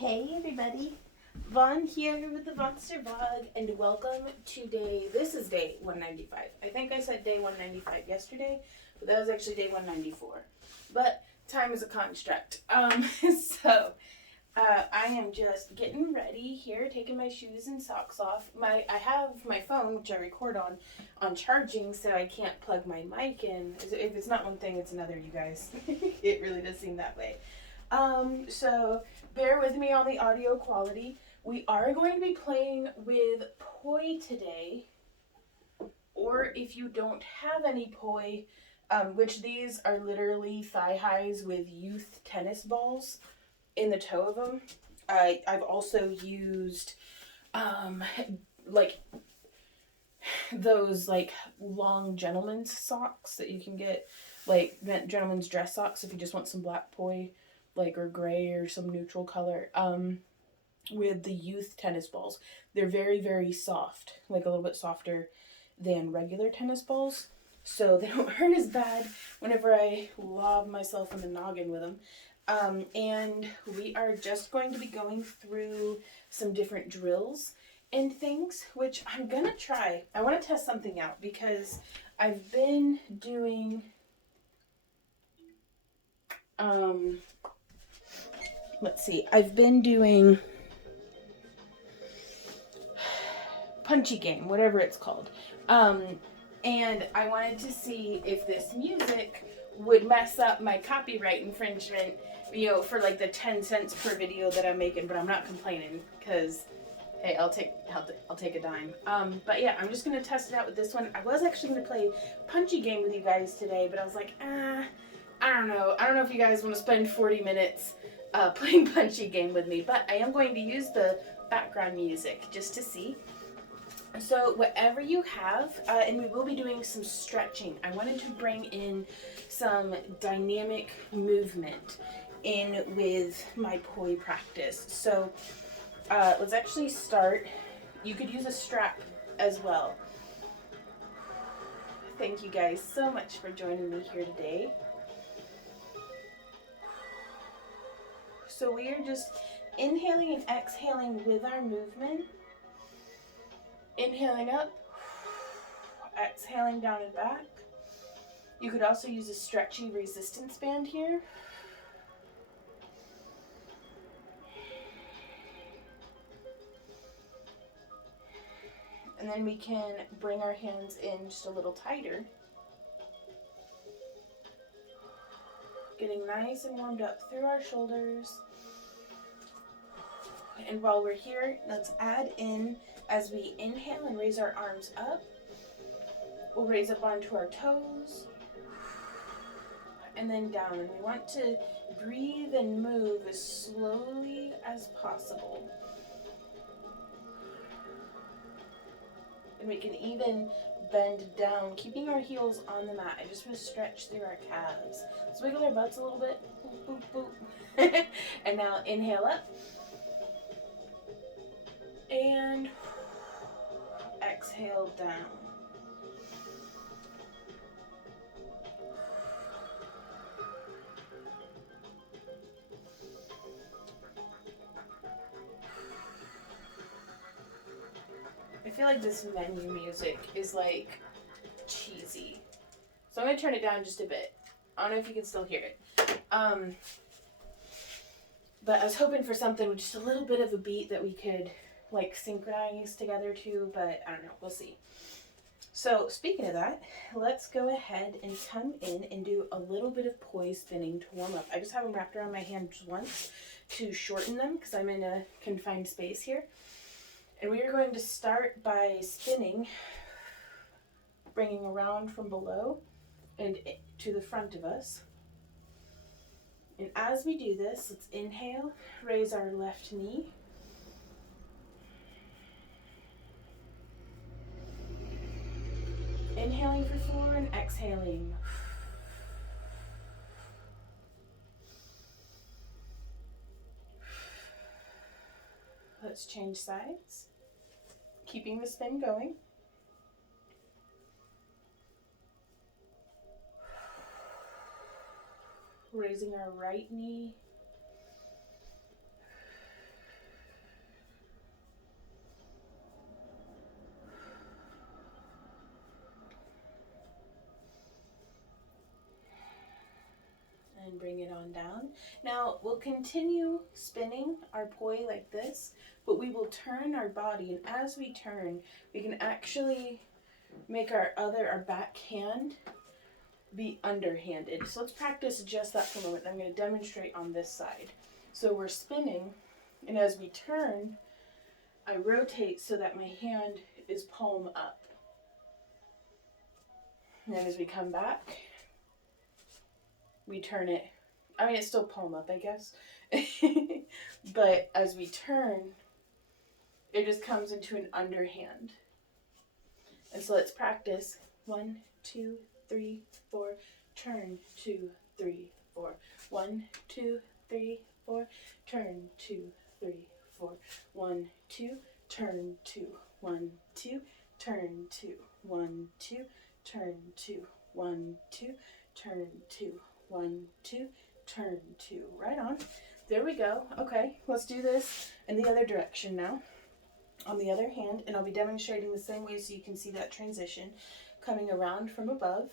Hey everybody, Vaughn here with the Vonster vlog, and welcome to this is day 195. I think I said day 195 yesterday, but that was actually day 194. But time is a construct. I am just getting ready here, taking my shoes and socks off. I have my phone, which I record on charging, so I can't plug my mic in. If it's not one thing, it's another, you guys. It really does seem that way. So bear with me on the audio quality. We are going to be playing with poi today, or if you don't have any poi, which these are literally thigh highs with youth tennis balls in the toe of them. I've also used like those like long gentleman's socks that you can get, like gentleman's dress socks if you just want some black poi, like, or gray or some neutral color, with the youth tennis balls. They're very, very soft, like a little bit softer than regular tennis balls, so they don't hurt as bad whenever I lob myself in the noggin with them. And we are just going to be going through some different drills and things, which I'm gonna try. I want to test something out because I've been doing I've been doing Punchy Game, whatever it's called. And I wanted to see if this music would mess up my copyright infringement, for like the 10 cents per video that I'm making, but I'm not complaining because, hey, I'll take a dime. But yeah, I'm just gonna test it out with this one. I was actually gonna play Punchy Game with you guys today, but I was like, I don't know if you guys want to spend 40 minutes playing Punchy Game with me, but I am going to use the background music just to see. So whatever you have, and we will be doing some stretching. I wanted to bring in some dynamic movement in with my poi practice. So let's actually start. You could use a strap as well. Thank you guys so much for joining me here today. So we are just inhaling and exhaling with our movement. Inhaling up, exhaling down and back. You could also use a stretchy resistance band here. And then we can bring our hands in just a little tighter. Getting nice and warmed up through our shoulders. And while we're here, let's add in, as we inhale and raise our arms up, we'll raise up onto our toes and then down. And we want to breathe and move as slowly as possible. And we can even bend down, keeping our heels on the mat. I just want to stretch through our calves. Let's wiggle our butts a little bit. Boop, boop, boop. And now inhale up. And exhale down. I feel like this menu music is like cheesy, so I'm gonna turn it down just a bit. I don't know if you can still hear it. But I was hoping for something with just a little bit of a beat that we could like synchronize together too, but I don't know, we'll see. So speaking of that, let's go ahead and come in and do a little bit of poi spinning to warm up. I just have them wrapped around my hands once to shorten them because I'm in a confined space here. And we are going to start by spinning, bringing around from below and to the front of us. And as we do this, let's inhale, raise our left knee. Inhaling for 4 and exhaling. Let's change sides, keeping the spin going. Raising our right knee. and bring it on down. Now we'll continue spinning our poi like this, but we will turn our body, and as we turn, we can actually make our back hand be underhanded. So let's practice just that for a moment. I'm going to demonstrate on this side. So we're spinning, and as we turn, I rotate so that my hand is palm up. And then as we come back, we turn it. I mean, it's still palm up, I guess. But as we turn, it just comes into an underhand. And so let's practice. 1, 2, 3, 4. Turn, 2, 3, 4. 1, 2, 3, 4. Turn, 2, 3, 4. 1, 2. Turn, 2. 1, 2. Turn, 2. 1, 2. Turn, 2. 1, 2. Turn, 2. 1, 2. Turn, 2. Right on. There we go. Okay, let's do this in the other direction now. On the other hand, and I'll be demonstrating the same way so you can see that transition coming around from above.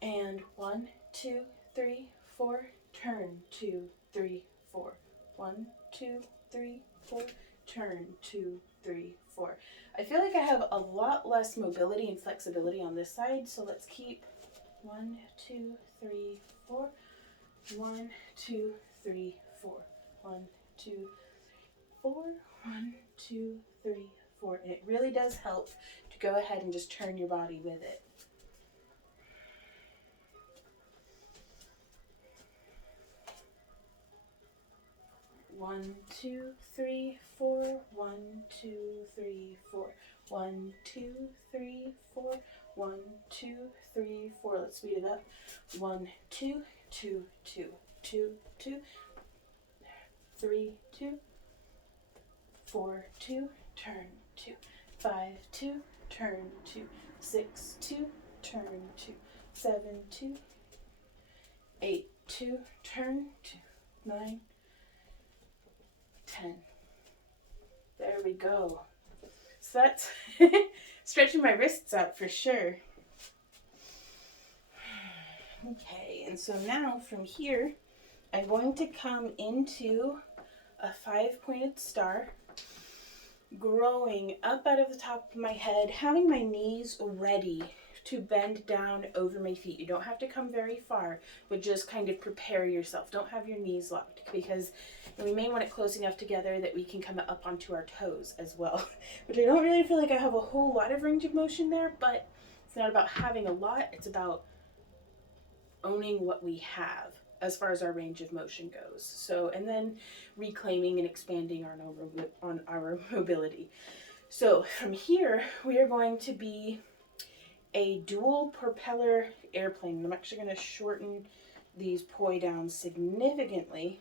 And 1, 2, 3, 4. Turn, 2, 3, 4. 1, 2, 3, 4. Turn, 2, 3, 4. I feel like I have a lot less mobility and flexibility on this side, so let's keep 1, 2, 3, 4. 1, 2, 3, 4. 1, 2, 4. 1, 2, 3, 4. And it really does help to go ahead and just turn your body with it. One, 2, 3, 4. 1, 2, 3, 4. 1, 2, 3, 4. 1, 2, 3, 4. Let's speed it up. 1, 2, 2, 2, 2, 2, 3, 2, 4, 2, turn 2, 5, 2, turn 2, 6, 2, turn 2, 7, 2, 8, 2, turn 2, 9, 10. There we go. So that's stretching my wrists out for sure. Okay, and so now from here, I'm going to come into a 5-pointed star, growing up out of the top of my head, having my knees ready to bend down over my feet. You don't have to come very far, but just kind of prepare yourself. Don't have your knees locked, because we may want it close enough together that we can come up onto our toes as well, which I don't really feel like I have a whole lot of range of motion there, but it's not about having a lot, it's about owning what we have as far as our range of motion goes. So, and then reclaiming and expanding on our mobility. So from here, we are going to be a dual propeller airplane. I'm actually going to shorten these poi down significantly.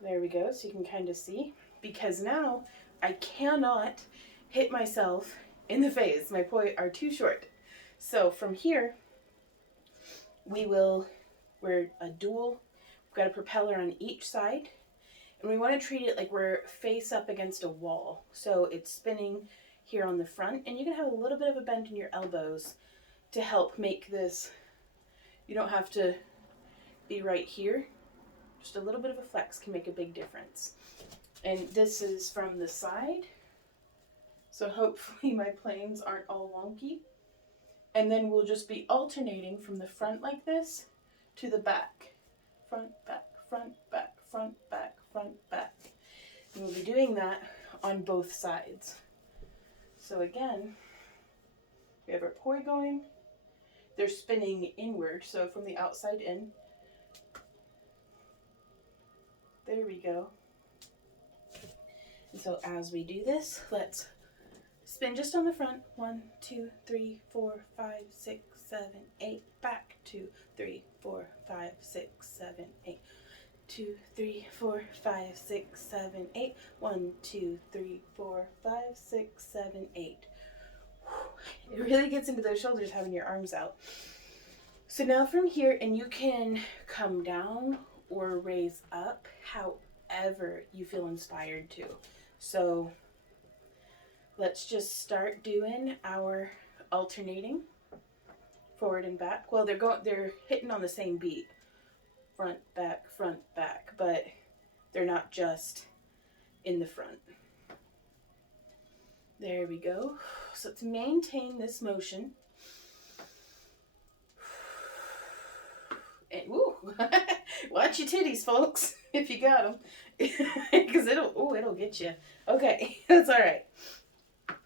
There we go, so you can kind of see, because now I cannot hit myself in the face. My poi are too short. So from here, we're a dual, we've got a propeller on each side, and we want to treat it like we're face up against a wall. So it's spinning here on the front, and you can have a little bit of a bend in your elbows to help make this, you don't have to be right here. Just a little bit of a flex can make a big difference. And this is from the side, so hopefully my planes aren't all wonky. And then we'll just be alternating from the front like this to the back. Front, back, front, back, front, back, front, back. And we'll be doing that on both sides. So again, we have our poi going. They're spinning inward, so from the outside in. There we go. And so as we do this, let's spin just on the front. 1, 2, 3, 4, 5, 6, 7, 8. Back. 2, 3, 4, 5, 6, 7, 8. 2, 3, 4, 5, 6, 7, 8. 1, 2, 3, 4, 5, 6, 7, 8. It really gets into those shoulders having your arms out. So now from here, and you can come down or raise up however you feel inspired to. So let's just start doing our alternating forward and back. Well, they're hitting on the same beat. Front, back, but they're not just in the front. There we go. So let's maintain this motion. And, woo, watch your titties, folks, if you got them, because it'll get you. Okay, that's all right.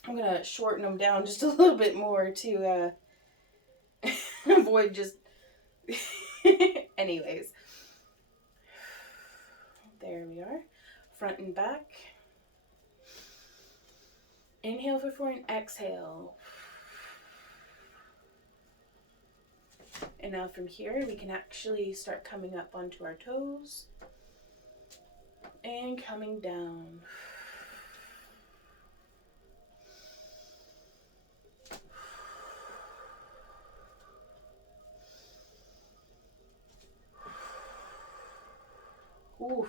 I'm gonna shorten them down just a little bit more to avoid just. Anyways, there we are, front and back. Inhale for 4 and exhale. And now from here, we can actually start coming up onto our toes and coming down. Oof.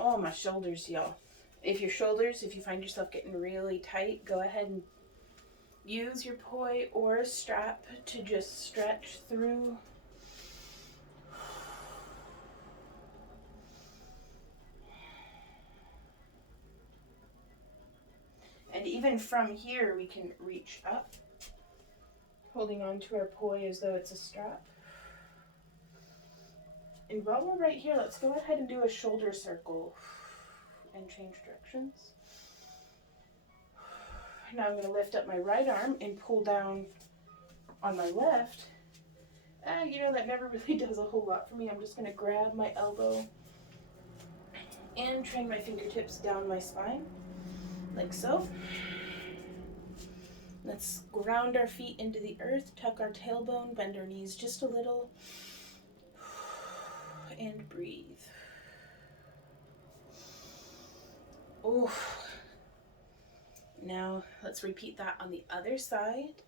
Oh, my shoulders, y'all. If you find yourself getting really tight, go ahead and use your poi or a strap to just stretch through. And even from here, we can reach up, holding on to our poi as though it's a strap. And while we're right here, let's go ahead and do a shoulder circle and change directions. Now I'm going to lift up my right arm and pull down on my left. That never really does a whole lot for me. I'm just going to grab my elbow and train my fingertips down my spine, like so. Let's ground our feet into the earth, tuck our tailbone, bend our knees just a little, and breathe. Oh. Now let's repeat that on the other side.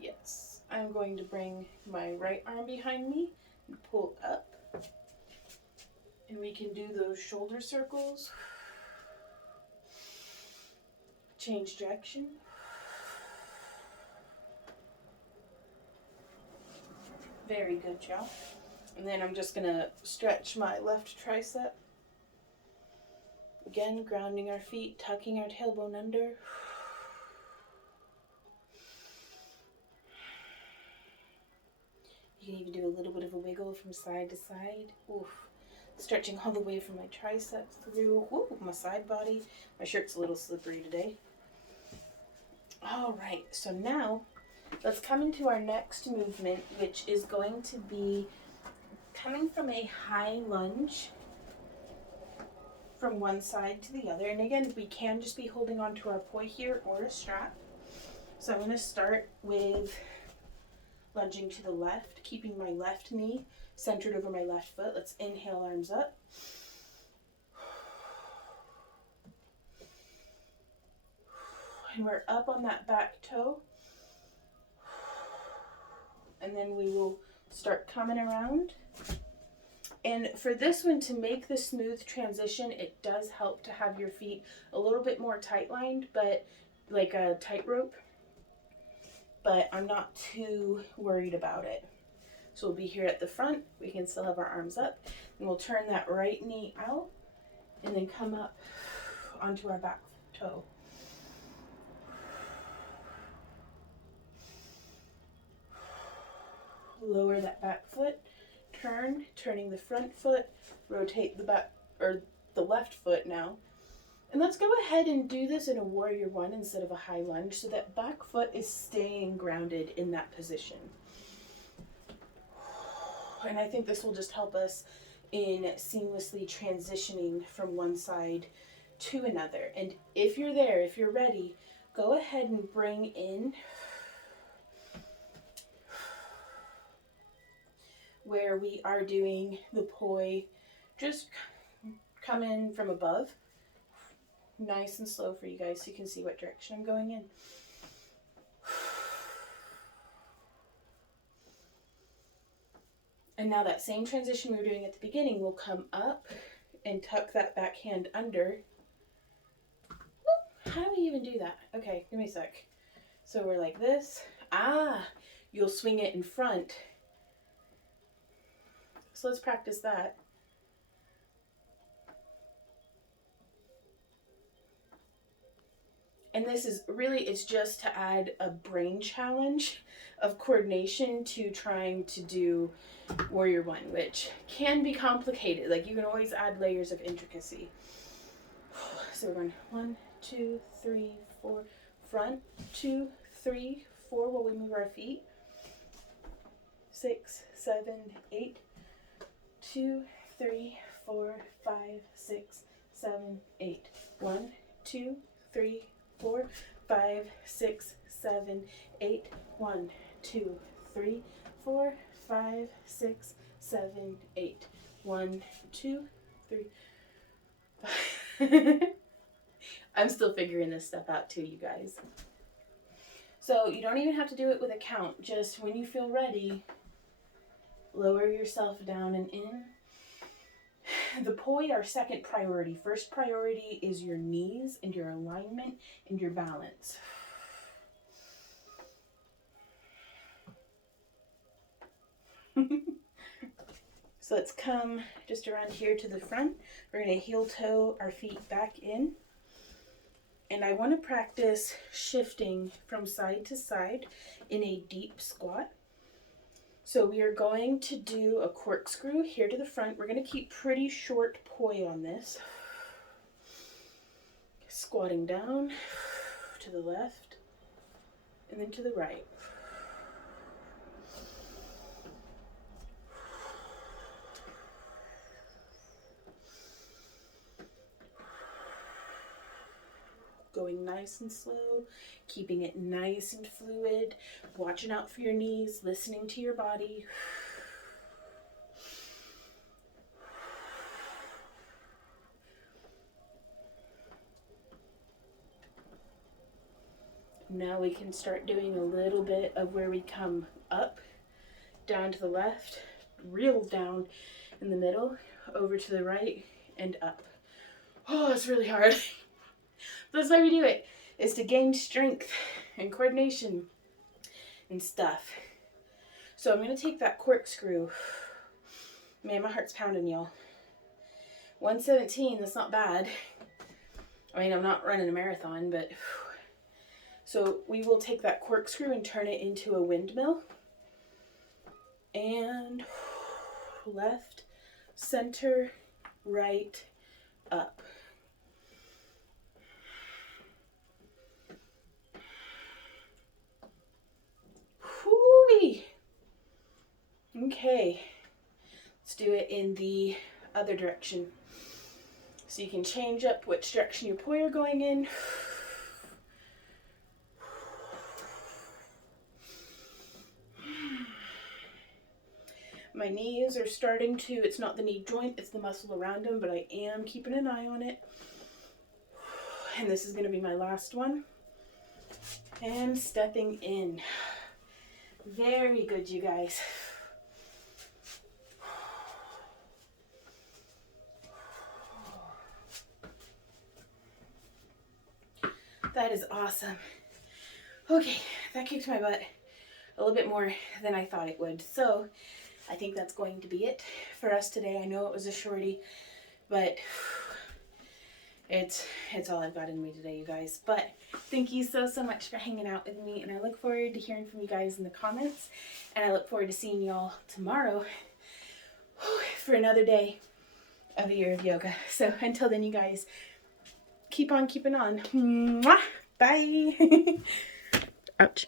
Yes, I'm going to bring my right arm behind me and pull up. And we can do those shoulder circles. Change direction. Very good, y'all. And then I'm just going to stretch my left tricep. Again, grounding our feet, tucking our tailbone under. You can even do a little bit of a wiggle from side to side. Oof. Stretching all the way from my triceps through my side body. My shirt's a little slippery today. All right, so now let's come into our next movement, which is going to be coming from a high lunge from one side to the other. And again, we can just be holding on to our poi here or a strap. So I'm going to start with lunging to the left, keeping my left knee centered over my left foot. Let's inhale, arms up. And we're up on that back toe. And then we will start coming around. And for this one, to make the smooth transition, it does help to have your feet a little bit more tight-lined, but like a tightrope. But I'm not too worried about it. So we'll be here at the front. We can still have our arms up. And we'll turn that right knee out and then come up onto our back toe. Lower that back foot, turning the front foot, rotate the back or the left foot now. And let's go ahead and do this in a warrior one instead of a high lunge so that back foot is staying grounded in that position. And I think this will just help us in seamlessly transitioning from one side to another. And if you're there, if you're ready, go ahead and bring in where we are doing the poi. Just come in from above. Nice and slow for you guys so you can see what direction I'm going in. And now that same transition we were doing at the beginning, we'll come up and tuck that back hand under. How do we even do that? Okay, give me a sec. So we're like this. You'll swing it in front. So let's practice that. And this is really, it's just to add a brain challenge of coordination to trying to do Warrior One, which can be complicated. Like, you can always add layers of intricacy. So we're going 1, 2, 3, 4, front, 2, 3, 4 while we move our feet. 6, 7, 8, 2, 3, 4, 5, 6, 7, 8. 1, 2, 3, 4, 5, 6, 7, 8. 1, 2, 3, 4, 5, 6, 7, 8. 1, 2, 3. I'm still figuring this stuff out too, you guys. So you don't even have to do it with a count. Just when you feel ready, lower yourself down and in. The poi are second priority. First priority is your knees and your alignment and your balance. So let's come just around here to the front. We're going to heel toe our feet back in. And I want to practice shifting from side to side in a deep squat. So we are going to do a corkscrew here to the front. We're going to keep pretty short poi on this. Squatting down to the left and then to the right. Going nice and slow, keeping it nice and fluid, watching out for your knees, listening to your body. Now we can start doing a little bit of where we come up, down to the left, real down in the middle, over to the right, and up. Oh, it's really hard. That's why we do it, is to gain strength and coordination and stuff. So I'm going to take that corkscrew. Man, my heart's pounding, y'all. 117, that's not bad. I mean, I'm not running a marathon, but... So we will take that corkscrew and turn it into a windmill. And left, center, right, up. Whoo-wee. Okay, let's do it in the other direction. So you can change up which direction your poi are going in. My knees are starting to, it's not the knee joint, it's the muscle around them, but I am keeping an eye on it. And this is going to be my last one. And stepping in. Very good, you guys. That is awesome. Okay, that kicked my butt a little bit more than I thought it would. So I think that's going to be it for us today. I know it was a shorty, but it's all I've got in me today, you guys. But thank you so much for hanging out with me, and I look forward to hearing from you guys in the comments, and I look forward to seeing y'all tomorrow for another day of the Year of Yoga. So until then, you guys, keep on keeping on. Mwah! Bye. Ouch.